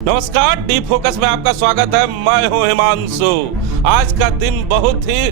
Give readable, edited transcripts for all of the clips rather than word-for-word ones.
नमस्कार, D focus में आपका स्वागत है। मैं हूं हिमांशु। आज का दिन बहुत ही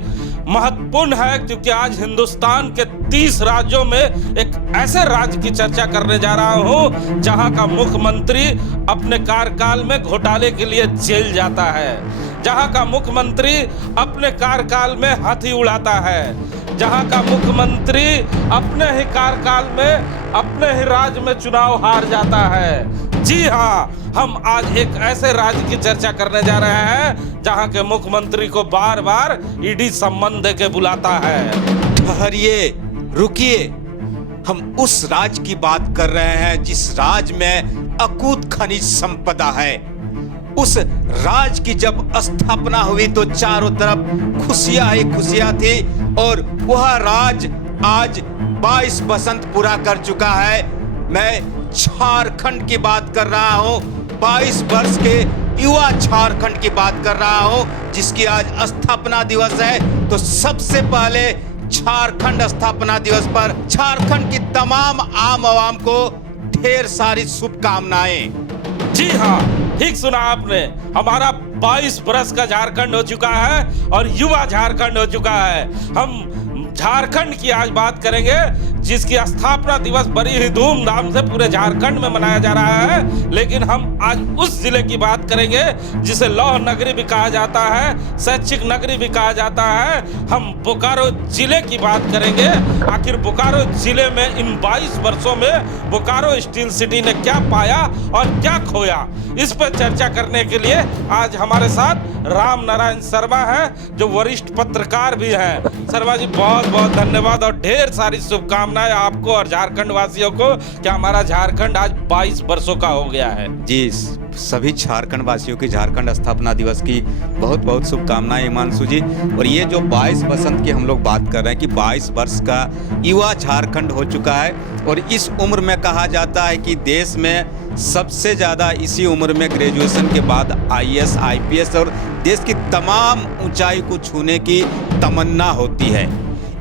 महत्वपूर्ण है क्योंकि आज हिंदुस्तान के 30 राज्यों में एक ऐसे राज्य की चर्चा करने जा रहा हूं जहां का मुख्यमंत्री अपने कार्यकाल में घोटाले के लिए जेल जाता है, जहां का मुख्यमंत्री अपने कार्यकाल में हाथी उड़ाता है, जहां का मुख्यमंत्री अपने ही कार्यकाल में अपने ही राज्य में चुनाव हार जाता है। जी हाँ, हम आज एक ऐसे राज्य की चर्चा करने जा रहे हैं जहां के मुख्यमंत्री को बार बार ईडी सम्मन दे के बुलाता है। ठहरिए, रुकिए, हम उस राज्य की बात कर रहे हैं जिस राज्य में अकूत खनिज संपदा है। उस राज्य की जब स्थापना हुई तो चारों तरफ खुशियां ही खुशियां थी और वह राज्य आज 22 बसंत पूरा कर चुका है। मैं झारखंड की बात कर रहा हूं, 22 वर्ष के युवा झारखंड की बात कर रहा हूं जिसकी आज स्थापना दिवस है। तो सबसे पहले झारखंड स्थापना दिवस पर झारखंड की तमाम आम आवाम को ढेर सारी शुभकामनाएं। जी हाँ, ठीक सुना आपने। हमारा 22 बरस का झारखंड हो चुका है और युवा झारखंड हो चुका है। हम झारखंड की आज बात करेंगे जिसकी स्थापना दिवस बड़ी ही धूमधाम से पूरे झारखंड में मनाया जा रहा है। लेकिन हम आज उस जिले की बात करेंगे जिसे लौह नगरी भी कहा जाता है, शैक्षिक नगरी भी कहा जाता है। हम बोकारो जिले की बात करेंगे। आखिर बोकारो जिले में इन 22 वर्षों में बोकारो स्टील सिटी ने क्या पाया और क्या खोया, इस पर चर्चा करने के लिए आज हमारे साथ राम नारायण शर्मा हैं जो वरिष्ठ पत्रकार भी हैं। शर्मा जी, बहुत बहुत धन्यवाद और ढेर सारी शुभकामनाएं आपको और झारखंड वासियों को कि हमारा झारखंड आज 22 वर्षों का हो गया है। जी, सभी झारखंड वासियों की झारखंड स्थापना दिवस की बहुत बहुत शुभकामनाएं हिमांशु जी। और ये जो 22 बसंत की हम लोग बात कर रहे हैं कि 22 वर्ष का युवा झारखंड हो चुका है और इस उम्र में कहा जाता है कि देश में सबसे ज़्यादा इसी उम्र में ग्रेजुएशन के बाद आईएएस, आईपीएस और देश की तमाम ऊंचाई को छूने की तमन्ना होती है।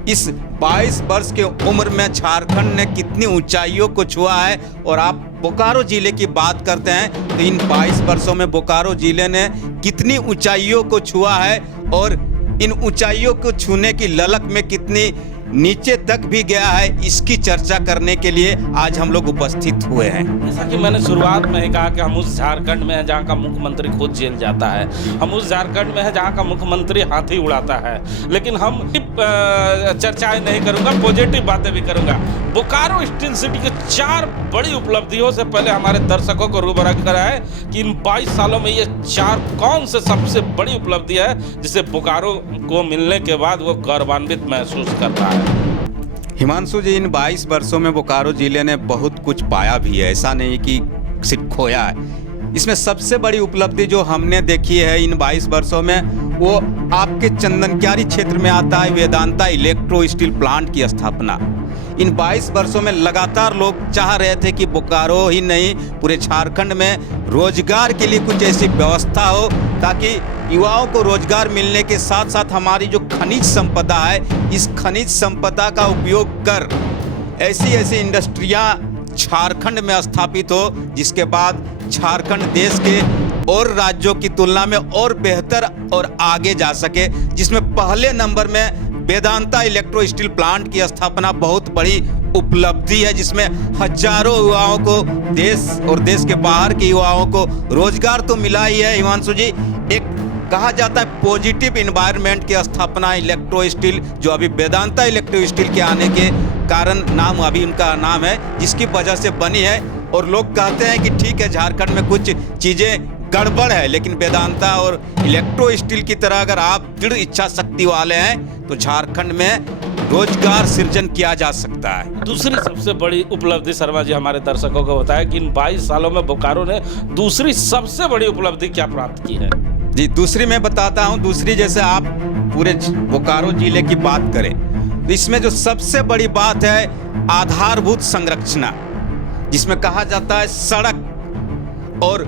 इस 22 वर्ष के उम्र में झारखंड ने कितनी ऊंचाइयों को छुआ है और आप बोकारो जिले की बात करते हैं तो इन 22 वर्षों में बोकारो जिले ने कितनी ऊंचाइयों को छुआ है और इन ऊंचाइयों को छूने की ललक में कितनी नीचे तक भी गया है, इसकी चर्चा करने के लिए आज हम लोग उपस्थित हुए हैं। जैसा कि मैंने शुरुआत में ही कहा कि हम उस झारखंड में हैं जहाँ का मुख्यमंत्री खुद जेल जाता है, हम उस झारखंड में हैं जहाँ का मुख्यमंत्री हाथी उड़ाता है। लेकिन हम चर्चाएं नहीं करूंगा, पॉजिटिव बातें भी करूंगा। बोकारो स्टील सिटी के 4 बड़ी उपलब्धियों से पहले हमारे दर्शकों को रूबरू कराएं कि इन 22 सालों में ये 4 कौन से सबसे बड़ी उपलब्धि है जिसे बोकारो को मिलने के बाद वो गौरवान्वित महसूस करता है। हिमांशु जी, इन 22 वर्षों में बोकारो जिले ने बहुत कुछ पाया भी है, ऐसा नहीं कि सिर्फ खोया है। इसमें सबसे बड़ी उपलब्धि जो हमने देखी है इन 22 वर्षों में वो आपके चंदनक्यारी क्षेत्र में आता है वेदांता इलेक्ट्रो स्टील प्लांट की स्थापना। इन 22 वर्षों में लगातार लोग चाह रहे थे कि बोकारो ही नहीं पूरे झारखंड में रोजगार के लिए कुछ ऐसी व्यवस्था हो ताकि युवाओं को रोजगार मिलने के साथ साथ हमारी जो खनिज संपदा है इस खनिज संपदा का उपयोग कर ऐसी ऐसी इंडस्ट्रियां झारखंड में स्थापित हो जिसके बाद झारखंड देश के और राज्यों की तुलना में और बेहतर और आगे जा सके, जिसमें पहले नंबर में वेदांता इलेक्ट्रो स्टील प्लांट की स्थापना बहुत बड़ी उपलब्धि है जिसमें हजारों युवाओं को देश और देश के बाहर के युवाओं को रोजगार तो मिला ही है। हिमांशु जी, एक कहा जाता है पॉजिटिव इन्वायरमेंट की स्थापना इलेक्ट्रो स्टील जो अभी वेदांता इलेक्ट्रो स्टील के आने के कारण नाम अभी उनका नाम है जिसकी वजह से बनी है। और लोग कहते हैं कि ठीक है झारखंड में कुछ चीज़ें गड़बड़ है लेकिन वेदांता और इलेक्ट्रो स्टील की तरह अगर आप दृढ़ इच्छा शक्ति वाले हैं तो झारखंड में रोजगार सृजन किया जा सकता है। दूसरी सबसे बड़ी उपलब्धि शर्मा जी हमारे दर्शकों को बताया कि इन 22 सालों में बोकारो ने दूसरी सबसे बड़ी उपलब्धि क्या प्राप्त की है। जी, दूसरी मैं बताता हूँ। दूसरी जैसे आप पूरे बोकारो जिले की बात करें तो इसमें जो सबसे बड़ी बात है आधारभूत संरचना, जिसमें कहा जाता है सड़क। और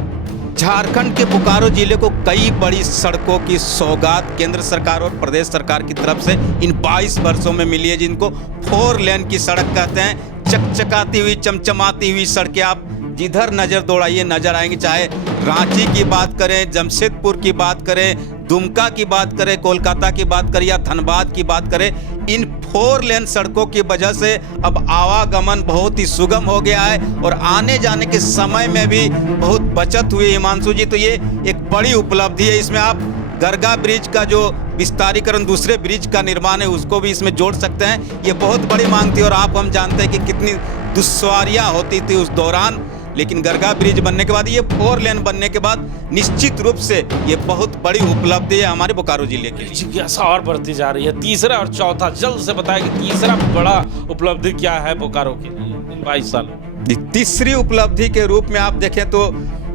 झारखंड के बोकारो जिले को कई बड़ी सड़कों की सौगात केंद्र सरकार और प्रदेश सरकार की तरफ से इन 22 वर्षों में मिली है जिनको 4 लेन की सड़क कहते हैं। चकचकाती हुई चमचमाती हुई सड़कें आप जिधर नज़र दौड़ाइए नजर आएंगे, चाहे रांची की बात करें, जमशेदपुर की बात करें, दुमका की बात करें, कोलकाता की बात करें या धनबाद की बात करें, इन 4 लेन सड़कों की वजह से अब आवागमन बहुत ही सुगम हो गया है और आने जाने के समय में भी बहुत बचत हुई। हिमांशु जी, तो ये एक बड़ी उपलब्धि है। इसमें आप गरगा ब्रिज का जो विस्तारीकरण, दूसरे ब्रिज का निर्माण है, उसको भी इसमें जोड़ सकते हैं। ये बहुत बड़ी मांग थी और हम जानते हैं कि कितनी दुश्वारियां होती थी उस दौरान, लेकिन गरगा ब्रिज बनने के बाद, ये 4 लेन बनने के बाद निश्चित रूप से ये बहुत बड़ी उपलब्धि है हमारे बोकारो जिले के लिए। जिज्ञासा और बढ़ती जा रही है। तीसरा और चौथा जल्द से बताया कि तीसरा बड़ा उपलब्धि क्या है बोकारो के लिए इन 22 सालों? तीसरी उपलब्धि के रूप में आप देखें तो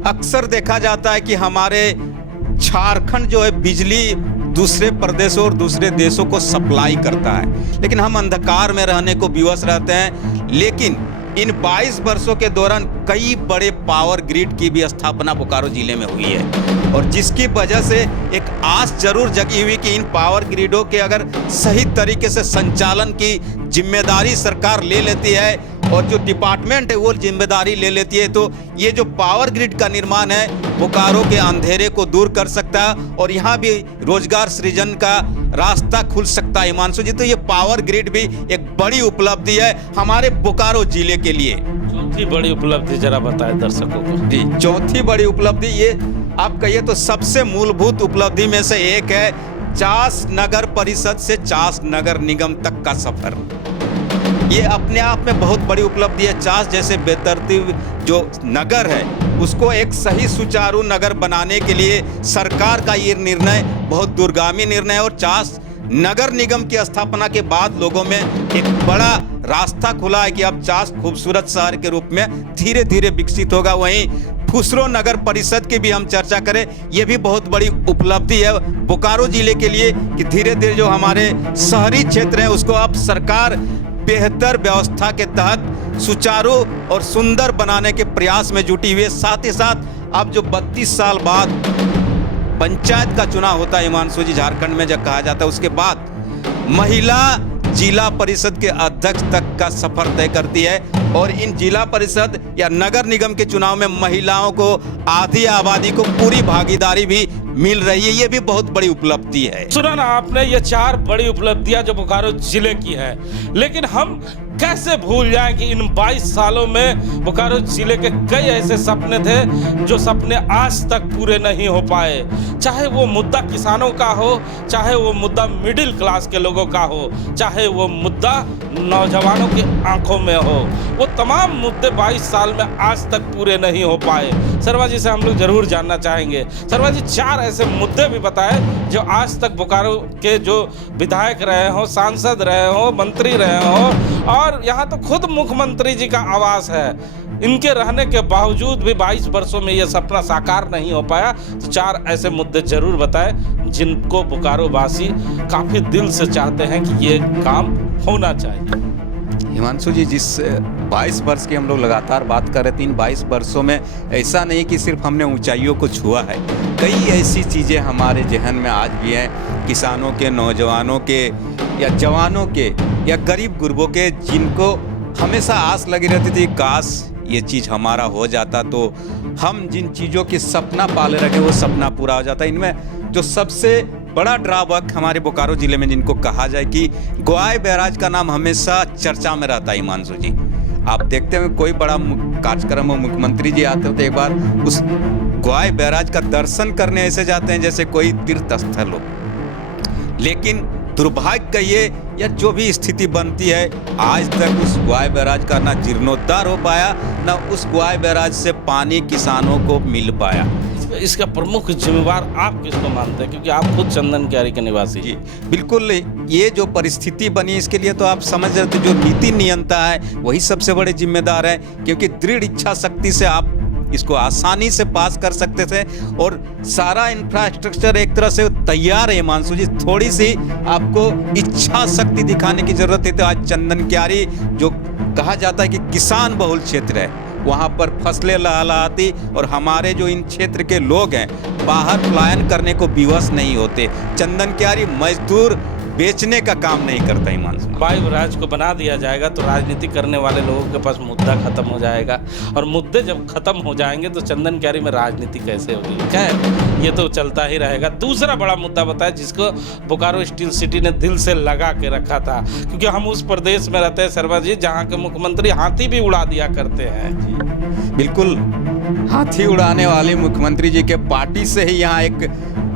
अक्सर देखा जाता है कि हमारे झारखंड जो है बिजली दूसरे प्रदेशों और दूसरे देशों को सप्लाई करता है, लेकिन हम अंधकार में रहने को विवश रहते हैं। लेकिन इन 22 वर्षों के दौरान कई बड़े पावर ग्रिड की भी स्थापना बोकारो जिले में हुई है और जिसकी वजह से एक आस जरूर जगी हुई कि इन पावर ग्रिडों के अगर सही तरीके से संचालन की जिम्मेदारी सरकार ले लेती है और जो डिपार्टमेंट है वो जिम्मेदारी ले लेती है, तो ये जो पावर ग्रिड का निर्माण है बोकारो के अंधेरे को दूर कर सकता है और यहाँ भी रोजगार सृजन का रास्ता खुल सकता है। हिमांशु जी, तो ये पावर ग्रिड भी एक बड़ी उपलब्धि है हमारे बोकारो जिले के लिए। चौथी बड़ी उपलब्धि जरा बताएं दर्शकों को। जी, चौथी बड़ी उपलब्धि ये आप कहिए तो सबसे मूलभूत उपलब्धि में से एक है चास नगर परिषद से चास नगर निगम तक का सफर। ये अपने आप में बहुत बड़ी उपलब्धि है। चास जैसे बेतरतीब जो नगर है उसको एक सही सुचारू नगर बनाने के लिए सरकार का ये निर्णय बहुत दूरगामी निर्णय है और चास नगर निगम की स्थापना के बाद लोगों में एक बड़ा रास्ता खुला है कि अब चास खूबसूरत शहर के रूप में धीरे धीरे विकसित होगा। वहीं फुसरो नगर परिषद की भी हम चर्चा करें, ये भी बहुत बड़ी उपलब्धि है बोकारो जिले के लिए कि धीरे धीरे जो हमारे शहरी क्षेत्र हैं उसको अब सरकार बेहतर व्यवस्था के तहत सुचारू और सुंदर बनाने के प्रयास में जुटी हुई है। साथ ही साथ अब जो 32 साल बाद पंचायत का चुनाव होता है हिमांशु जी, झारखंड में जब कहा जाता है, उसके बाद महिला जिला परिषद के अध्यक्ष तक का सफर तय करती है और इन जिला परिषद या नगर निगम के चुनाव में महिलाओं को आधी आबादी को पूरी भागीदारी भी मिल रही है। ये भी बहुत बड़ी उपलब्धि है। सुना ना आपने, ये 4 बड़ी उपलब्धियां जो बोकारो जिले की है, लेकिन हम कैसे भूल जाएं कि इन 22 सालों में बोकारो जिले के कई ऐसे सपने थे जो सपने आज तक पूरे नहीं हो पाए। चाहे वो मुद्दा किसानों का हो, चाहे वो मुद्दा मिडिल क्लास के लोगों का हो, चाहे वो मुद्दा नौजवानों की आंखों में हो, वो तमाम मुद्दे 22 साल में आज तक पूरे नहीं हो पाए। शर्मा जी से हम लोग जरूर जानना चाहेंगे। शर्मा जी, 4 ऐसे मुद्दे भी बताए जो आज तक बोकारो के जो विधायक रहे हो, सांसद रहे हो, मंत्री रहे हो और यहाँ तो खुद मुख्यमंत्री जी का आवास है, इनके रहने के बावजूद भी 22 वर्षों में यह सपना साकार नहीं हो पाया। तो 4 ऐसे मुद्दे जरूर बताएं जिनको बोकारो वासी काफी दिल से चाहते हैं कि ये काम होना चाहिए। हिमांशु जी, जिस 22 वर्ष की हम लोग लगातार बात कर रहे थे, इन 22 वर्षों में ऐसा नहीं कि सिर्फ हमने ऊंचाइयों को छुआ है, कई ऐसी चीज़ें हमारे जहन में आज भी हैं, किसानों के, नौजवानों के या जवानों के या गरीब गुरबों के, जिनको हमेशा आस लगी रहती थी काश ये चीज़ हमारा हो जाता, तो हम जिन चीज़ों की सपना पाले रखे वो सपना पूरा हो जाता। इनमें जो सबसे बड़ा ड्रॉबैक हमारे बोकारो जिले में जिनको कहा जाए कि ग्वाई बैराज का नाम हमेशा चर्चा में रहता है। हिमांशु जी, आप देखते हैं कोई बड़ा कार्यक्रम हो, मुख्यमंत्री जी आते होते एक बार उस ग्वाई बैराज का दर्शन करने ऐसे जाते हैं जैसे कोई तीर्थ स्थल हो, लेकिन दुर्भाग्य कहिए या जो भी स्थिति बनती है, आज तक उस ग्वाई बैराज का ना जीर्णोद्धार हो पाया, ना उस ग्वाई बैराज से पानी किसानों को मिल पाया। इसका प्रमुख जिम्मेवार आप किसको मानते हैं, क्योंकि आप खुद चंदन क्यारी के निवासी? जी बिल्कुल, ये जो परिस्थिति बनी इसके लिए तो आप समझ रहे थे जो नीति नियंता है वही सबसे बड़े जिम्मेदार है, क्योंकि दृढ़ इच्छा शक्ति से आप इसको आसानी से पास कर सकते थे और सारा इंफ्रास्ट्रक्चर एक तरह से तैयार है। हिमांशु जी, थोड़ी सी आपको इच्छा शक्ति दिखाने की जरूरत है। तो आज चंदन क्यारी जो कहा जाता है कि किसान बहुल क्षेत्र है, वहाँ पर फसलें लहलहाती और हमारे जो इन क्षेत्र के लोग हैं बाहर पलायन करने को विवश नहीं होते। चंदन क्यारी मजदूर बेचने का काम नहीं करता हिमांशु। वायु राज को बना दिया जाएगा तो राजनीति करने वाले लोगों के पास मुद्दा खत्म हो जाएगा, और मुद्दे जब खत्म हो जाएंगे तो चंदन क्यारी में राजनीति कैसे होगी? खैर ये तो चलता ही रहेगा। दूसरा बड़ा मुद्दा बताया जिसको बोकारो स्टील सिटी ने दिल से लगा के रखा था, क्योंकि हम उस प्रदेश में रहते हैं शर्मा जी जहाँ के मुख्यमंत्री हाथी भी उड़ा दिया करते हैं। बिल्कुल, हाथी उड़ाने वाले मुख्यमंत्री जी के पार्टी से ही यहाँ एक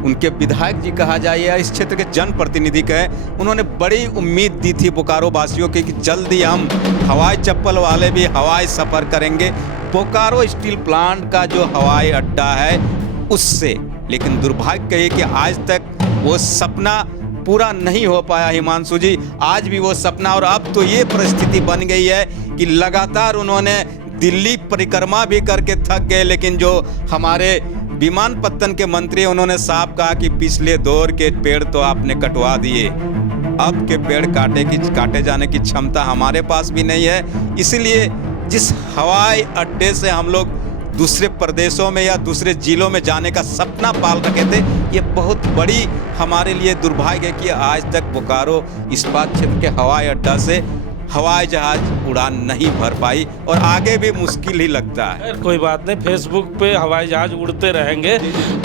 उनके विधायक जी कहा जाए या इस क्षेत्र के जनप्रतिनिधि कहे, उन्होंने बड़ी उम्मीद दी थी बोकारो वासियों की कि जल्दी हम हवाई चप्पल वाले भी हवाई सफर करेंगे बोकारो स्टील प्लांट का जो हवाई अड्डा है उससे। लेकिन दुर्भाग्य है कि आज तक वो सपना पूरा नहीं हो पाया हिमांशु जी। आज भी वो सपना, और अब तो ये परिस्थिति बन गई है कि लगातार उन्होंने दिल्ली परिक्रमा भी करके थक गए, लेकिन जो हमारे विमानपत्तन के मंत्री उन्होंने साफ कहा कि पिछले दौर के पेड़ तो आपने कटवा दिए, अब के पेड़ काटे जाने की क्षमता हमारे पास भी नहीं है। इसलिए जिस हवाई अड्डे से हम लोग दूसरे प्रदेशों में या दूसरे जिलों में जाने का सपना पाल रखे थे, ये बहुत बड़ी हमारे लिए दुर्भाग्य है कि आज तक बोकारो इस्पात क्षेत्र के हवाई अड्डा से हवाई जहाज उड़ान नहीं भर पाई, और आगे भी मुश्किल ही लगता है। कोई बात नहीं, फेसबुक पे हवाई जहाज उड़ते रहेंगे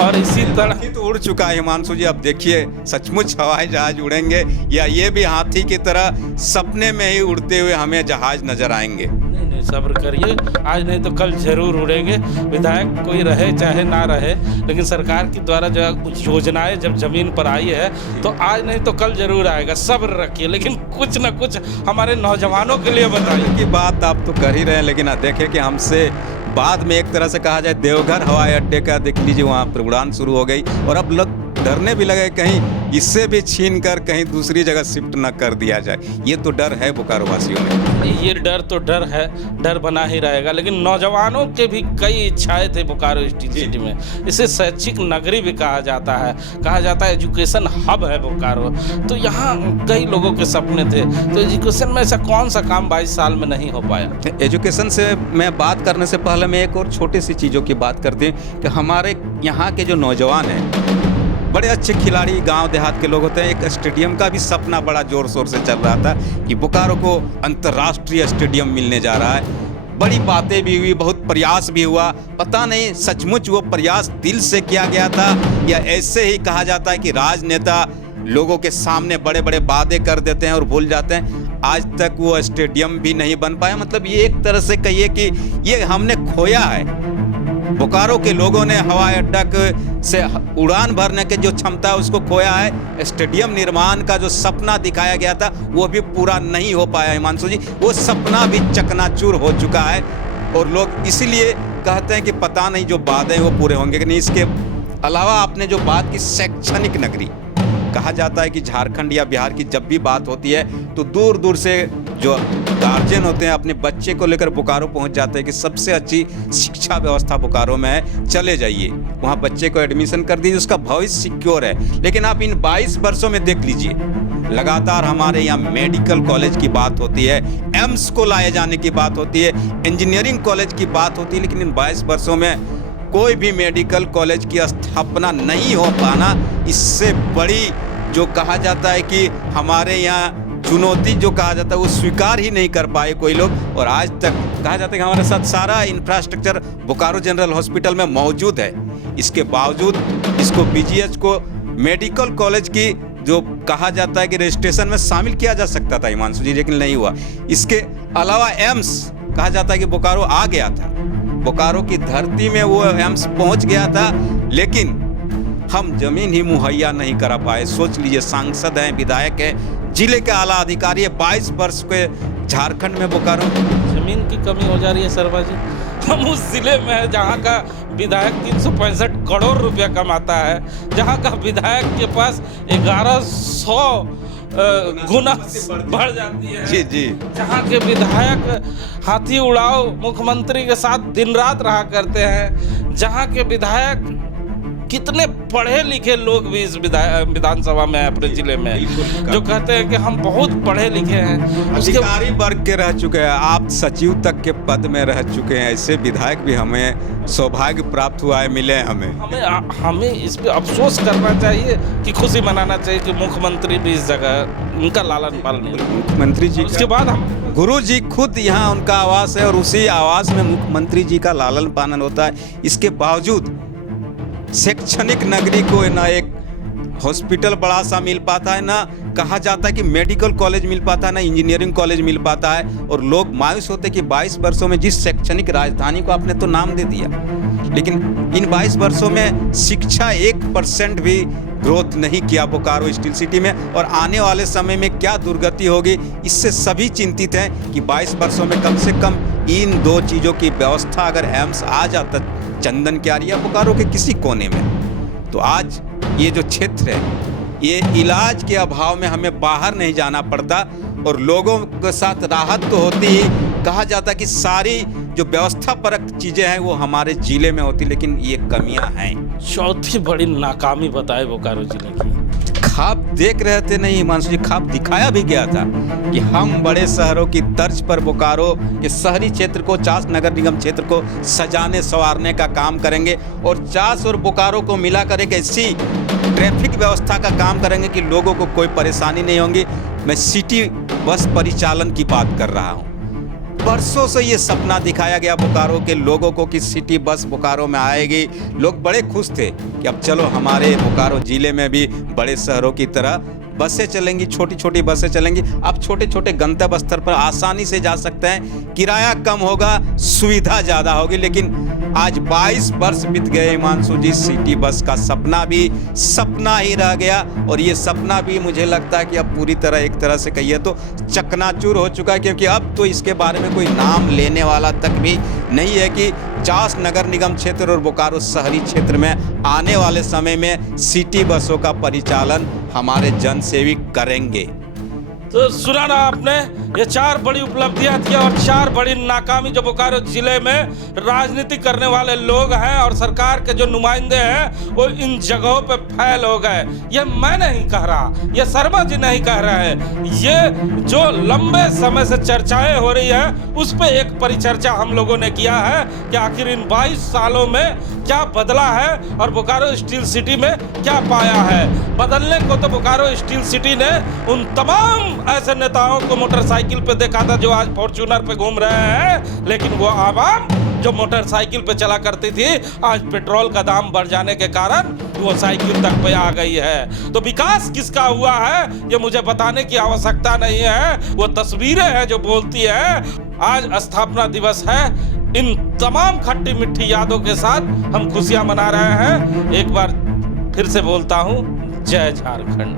और इसी तरह तो उड़ चुका है हिमांशु जी। अब देखिए सचमुच हवाई जहाज उड़ेंगे या ये भी हाथी की तरह सपने में ही उड़ते हुए हमें जहाज नजर आएंगे। नहीं, सब्र करिए, आज नहीं तो कल जरूर उड़ेंगे। विधायक कोई रहे चाहे ना रहे, लेकिन सरकार के द्वारा जो योजनाएं जब जमीन पर आई है तो आज नहीं तो कल जरूर आएगा। सब्र रखिए, लेकिन कुछ न कुछ हमारे नौजवानों के लिए बताइए। की बात आप तो कर ही रहे हैं, लेकिन देखें कि हमसे बाद में एक तरह से कहा जाए देवघर हवाई अड्डे का देख लीजिए, वहाँ पर उड़ान शुरू हो गई और अब लोग डरने भी लगे कहीं इससे भी छीन कर कहीं दूसरी जगह शिफ्ट न कर दिया जाए। ये तो डर है बोकारो वासियों में। ये डर तो डर है, डर बना ही रहेगा। लेकिन नौजवानों के भी कई इच्छाएं थे बोकारो स्टील सिटी में। इसे शैक्षिक नगरी भी कहा जाता है, एजुकेशन हब है बोकारो। तो यहाँ कई लोगों के सपने थे, तो एजुकेशन में ऐसा कौन सा काम 22 साल में नहीं हो पाया? एजुकेशन से मैं बात करने से पहले मैं एक और छोटी सी चीज़ों की बात करते हैं कि हमारे यहाँ के जो नौजवान हैं बड़े अच्छे खिलाड़ी, गांव देहात के लोग होते हैं। एक स्टेडियम का भी सपना बड़ा जोर शोर से चल रहा था कि बोकारो को अंतर्राष्ट्रीय स्टेडियम मिलने जा रहा है। बड़ी बातें भी हुई, बहुत प्रयास भी हुआ। पता नहीं सचमुच वो प्रयास दिल से किया गया था या ऐसे ही कहा जाता है कि राजनेता लोगों के सामने बड़े बड़े वादे कर देते हैं और भूल जाते हैं। आज तक वो स्टेडियम भी नहीं बन पाया। मतलब ये एक तरह से कहिए कि ये हमने खोया है। बोकारो के लोगों ने हवाई अड्डा से उड़ान भरने की जो क्षमता है उसको खोया है। स्टेडियम निर्माण का जो सपना दिखाया गया था वो भी पूरा नहीं हो पाया हिमांशु जी। वो सपना भी चकनाचूर हो चुका है और लोग इसीलिए कहते हैं कि पता नहीं जो वादे हैं वो पूरे होंगे कि नहीं। इसके अलावा आपने जो बात की शैक्षणिक नगरी, कहा जाता है कि झारखंड या बिहार की जब भी बात होती है तो दूर दूर से जो गार्जियन होते हैं अपने बच्चे को लेकर बोकारो पहुंच जाते हैं कि सबसे अच्छी शिक्षा व्यवस्था बोकारो में है, चले जाइए वहां बच्चे को एडमिशन कर दीजिए, उसका भविष्य सिक्योर है। लेकिन आप इन 22 वर्षों में देख लीजिए, लगातार हमारे यहाँ मेडिकल कॉलेज की बात होती है, एम्स को लाए जाने की बात होती है, इंजीनियरिंग कॉलेज की बात होती है, लेकिन इन 22 वर्षों में कोई भी मेडिकल कॉलेज की स्थापना नहीं हो पाना, इससे बड़ी जो कहा जाता है कि हमारे यहाँ चुनौती जो कहा जाता है वो स्वीकार ही नहीं कर पाए कोई लोग। और आज तक कहा जाता है कि हमारे साथ सारा इंफ्रास्ट्रक्चर बोकारो जनरल हॉस्पिटल में मौजूद है, इसके बावजूद इसको बीजीएच को मेडिकल कॉलेज की जो कहा जाता है कि रजिस्ट्रेशन में शामिल किया जा सकता था हिमांशु जी, लेकिन नहीं हुआ। इसके अलावा एम्स कहा जाता है कि बोकारो आ गया था, बोकारो की धरती में वो एम्स पहुंच गया था, लेकिन हम जमीन ही मुहैया नहीं करा पाए। सोच लीजिए, सांसद हैं, विधायक हैं, जिले के आला अधिकारी है, 22 वर्ष के झारखंड में बोकारो जमीन की कमी हो जा रही है शर्मा जी। हम उस जिले में है जहाँ का विधायक 365 करोड़ रुपया कमाता है, जहाँ का विधायक के पास 1100 गुना बढ़ जाती है। जी जी। जहाँ के विधायक हाथी उड़ाओ मुख्यमंत्री के साथ दिन रात रहा करते हैं, जहाँ के विधायक कितने पढ़े लिखे लोग भी इस विधानसभा में हैं अपने जिले में, जो कहते हैं कि हम बहुत पढ़े लिखे हैं। अधिकारी वर्ग के रह चुके हैं, आप सचिव तक के पद में रह चुके हैं, ऐसे विधायक भी हमें सौभाग्य प्राप्त हुआ है, मिले हमें इस पे अफसोस करना चाहिए कि खुशी मनाना चाहिए कि मुख्यमंत्री भी इस जगह उनका लालन पालन नहीं। मुख्यमंत्री जी उसके बाद हम गुरु जी खुद यहाँ उनका आवास है और उसी आवास में मुख्यमंत्री जी का लालन पालन होता है। इसके बावजूद शैक्षणिक नगरी को ना एक हॉस्पिटल बड़ा सा मिल पाता है, ना कहा जाता है कि मेडिकल कॉलेज मिल पाता है, ना इंजीनियरिंग कॉलेज मिल पाता है, और लोग मायूस होते कि 22 वर्षों में जिस शैक्षणिक राजधानी को आपने तो नाम दे दिया, लेकिन इन 22 वर्षों में शिक्षा 1% भी ग्रोथ नहीं किया बोकारो स्टील सिटी में, और आने वाले समय में क्या दुर्गति होगी इससे सभी चिंतित हैं कि 22 वर्षों में कम से कम इन 2 चीज़ों की व्यवस्था अगर एम्स आ जाता चंदन क्यारी या बोकारो के किसी कोने में, तो आज ये जो क्षेत्र है ये इलाज के अभाव में हमें बाहर नहीं जाना पड़ता और लोगों के साथ राहत तो होती ही। कहा जाता कि सारी जो व्यवस्था परक चीज़ें हैं वो हमारे जिले में होती, लेकिन ये कमियां हैं। चौथी बड़ी नाकामी बताए बोकारो जिले की। ख्वाब देख रहे थे नहीं हिमांशु जी, ख्वाब दिखाया भी गया था कि हम बड़े शहरों की तर्ज पर बोकारो के शहरी क्षेत्र को, चास नगर निगम क्षेत्र को सजाने संवारने का काम करेंगे और चास और बोकारो को मिलाकर एक ऐसी ट्रैफिक व्यवस्था का काम करेंगे कि लोगों को कोई परेशानी नहीं होगी। मैं सिटी बस परिचालन की बात कर रहा हूँ। बरसों से ये सपना दिखाया गया बोकारो के लोगों को कि सिटी बस बोकारो में आएगी। लोग बड़े खुश थे कि अब चलो हमारे बोकारो जिले में भी बड़े शहरों की तरह बसें चलेंगी, छोटी छोटी बसें चलेंगी। आप छोटे छोटे गंतव्य स्तर पर आसानी से जा सकते हैं, किराया कम होगा, सुविधा ज़्यादा होगी। लेकिन आज 22 वर्ष बीत गए हिमांशु जी, सिटी बस का सपना भी सपना ही रह गया, और ये सपना भी मुझे लगता है कि अब पूरी तरह, एक तरह से कहिए तो चकनाचूर हो चुका है, क्योंकि अब तो इसके बारे में कोई नाम लेने वाला तक भी नहीं है कि चास नगर निगम क्षेत्र और बोकारो शहरी क्षेत्र में आने वाले समय में सिटी बसों का परिचालन हमारे जनसेवी करेंगे। तो सुना ना आपने, ये 4 बड़ी उपलब्धियां थी और 4 बड़ी नाकामी जो बोकारो जिले में राजनीति करने वाले लोग हैं और सरकार के जो नुमाइंदे हैं वो इन जगहों पे फैल हो गए। ये मैं नहीं कह रहा, ये शर्मा जी नहीं कह रहे हैं, ये जो लंबे समय से चर्चाएं हो रही है उस पे एक परिचर्चा हम लोगों ने किया है कि आखिर इन 22 सालों में क्या बदला है और बोकारो स्टील सिटी में क्या पाया है। बदलने को तो बोकारो स्टील सिटी ने उन तमाम ऐसे नेताओं को मोटरसाइकिल पे देखा था जो आज फॉर्च्यूनर पे घूम रहे हैं, लेकिन वो आवाम जो मोटरसाइकिल पे चला करती थी आज पेट्रोल का दाम बढ़ जाने के कारण वो साइकिल तक पे आ गई है। तो विकास किसका हुआ है ये मुझे बताने की आवश्यकता नहीं है, वो तस्वीरें हैं जो बोलती है। आज स्थापना दिवस है, इन तमाम खट्टी मिट्टी यादों के साथ हम खुशियां मना रहे हैं। एक बार फिर से बोलता हूं, जय झारखंड।